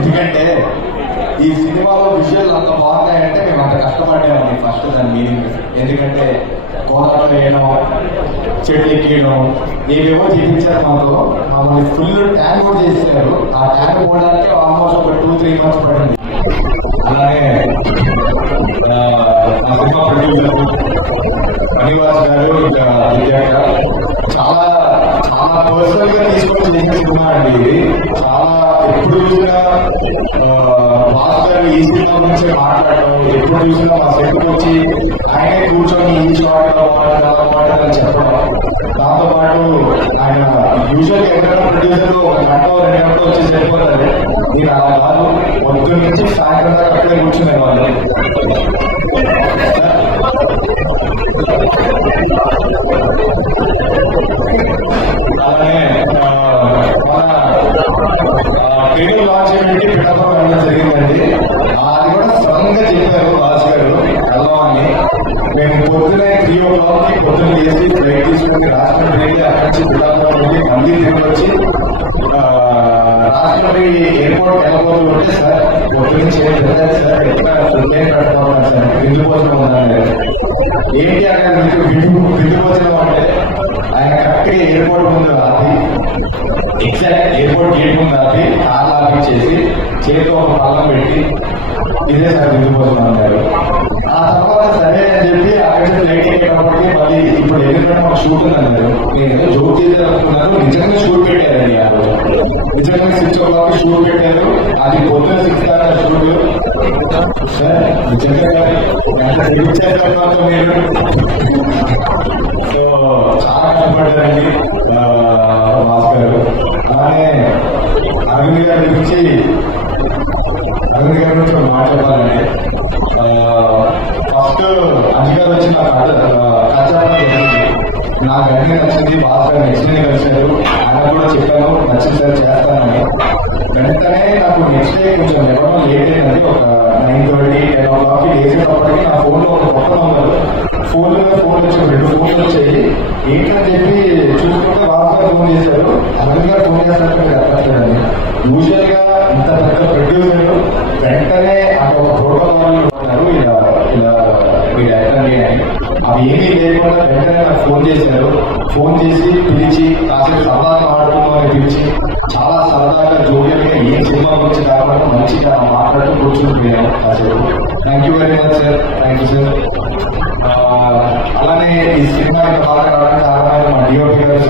ఎందుకంటే ఈ సినిమాలో విజువల్ అంత బాగున్నాయంటే మేము అంత కష్టపడ్డామండి ఫస్ట్ దాని మీనింగ్. ఎందుకంటే గోదావరిలో వేయడం, చెట్లు ఎక్కియడం, ఏవేవో చేయించారు మాకు. మమ్మల్ని ఫుల్ ట్యాంక్ కూడా చేశారు. ఆ ట్యాంక్ పోవడానికి ఆల్మోస్ట్ ఒక 2-3 months పడింది. అలాగే మా సినిమా ప్రొడ్యూసర్ అనివాస్ గారు, ఇంకా విద్యాక చాలా చాలా పర్సనల్ గా తీసుకొని చేసిన సినిమా అండి ఇది. చాలా ఎప్పుడు చూసినా బాస్ గారు ఈ సినిమా గురించి మాట్లాడటం, ఎప్పుడు చూసినా మా సెట్కి వచ్చి ఆయనే కూర్చొని ఈ షార్ట్ అని చెప్పడం. దాంతోపాటు ఆయన యూజువల్ ఎవరైనా ప్రొడ్యూసర్ ఒక 1-2 గంటలు వచ్చి సరిపోతుంది. నేను అలా కాదు, పొద్దున్న నుంచి సాయంత్రం దాకా అక్కడే కూర్చునే వాళ్ళు. అలానే మన ట్రైనింగ్ లాంచ్ ఏమిటి పిఠాపురం వెళ్ళడం జరిగిందండి. అది కూడా స్వయంగా చెప్పారు బాస్ గారు వెళ్దామని. మేము పొద్దునే 3 o'clock పొద్దున్న చేసి ఫ్లైట్ తీసుకుని రాజమండ్రి వెళ్ళి అక్కడి నుంచి పిఠాపురం వెళ్ళి మళ్ళీ తిరిగి వచ్చి రాజమండ్రి ఎయిర్పోర్ట్ వెళ్ళబోతుంటే సార్ పొద్దున్న చేయలేదు సార్, ఎక్కడ ఫుల్ టైం పెట్టుకోవాలి సార్, విందు భోజనం ఉందండి. ఏంటి అక్కడ విందు భోజనం అంటే ఆయన కరెక్ట్గా ఎయిర్పోర్ట్ ముందు ఆపి, ఎగ్జాక్ట్ ఎయిర్పోర్ట్ గేట్ ముందు ఆపి కార్లు ఆపించేసి చేతితో ఒక పళ్ళం పెట్టి ఇదే సార్ విందు భోజనం అన్నారు. ఆ తర్వాత సరే అని చెప్పి అక్కడి ఫ్లైట్ ఎక్కేటప్పటికి మళ్ళీ ఇప్పుడు ఎందుకంటే మాకు షూట్ ఉందన్నారు. నేను ఏదో జోక్ చేద్దాం అనుకున్నాను, నిజంగా షూట్ పెట్టారండి. ఆ రోజు నిజంగా 6 o'clock షూట్ పెట్టారు. అది పొద్దున 6 దాకా షూట్. సార్ నిజంగా చేస్తాను నేను. సో చాలా కష్టపడ్డారండి మాస్ గారు. అలానే అరవింద్ గారి గురించి ఒక మాట చెప్పాలండి. ఫస్ట్ అధికారులు వచ్చి నాకు కచ్చాపని జరిగింది. నాకు వెంటనే నచ్చింది. బాస్ గారు నెక్స్ట్ డే కలిశారు. ఆయన కూడా చెప్పాను నచ్చింది సార్ చేస్తానని. వెంటనే నాకు నెక్స్ట్ డే కొంచెం ఎవరో లేట్ అయింది. ఒక 9:30, 10 o'clock లేచేటప్పటికి నా ఫోన్లో ఒక కొత్త నంబర్ ఫోన్ వచ్చి 2 ఫోన్లు వచ్చాయి. ఏంటని చెప్పి చూసుకుంటే బాస్ గారు ఫోన్ చేశారు. అరవింద్ గారు ఫోన్ చేస్తారంటే మీరు ఎక్కట్లేదండి. యూజువల్ గా ఇంత పెద్ద ప్రొడ్యూసర్ వెంటనే అక్కడ ఒక ప్రోటోకాల్ ఉన్నారు, ఇలా ఇలా మీరు ఎక్కండి అని. అవి ఏమీ లేకుండా వెంటనే నాకు ఫోన్ చేశారు. ఫోన్ చేసి పిలిచి కాసేపు సరదాగా మాట్లాడుతున్నాం అని పిలిచి చాలా సరదాగా జోడిగా ఏ సినిమా గురించి కాకుండా మంచిగా మాట్లాడుతూ కూర్చుని పోయాను కాసేపు. Thank you very much sir. Thank you sir. అలానే ఈ సినిమా బాగా రావడానికి కారణమైన మా డిఓపి గారు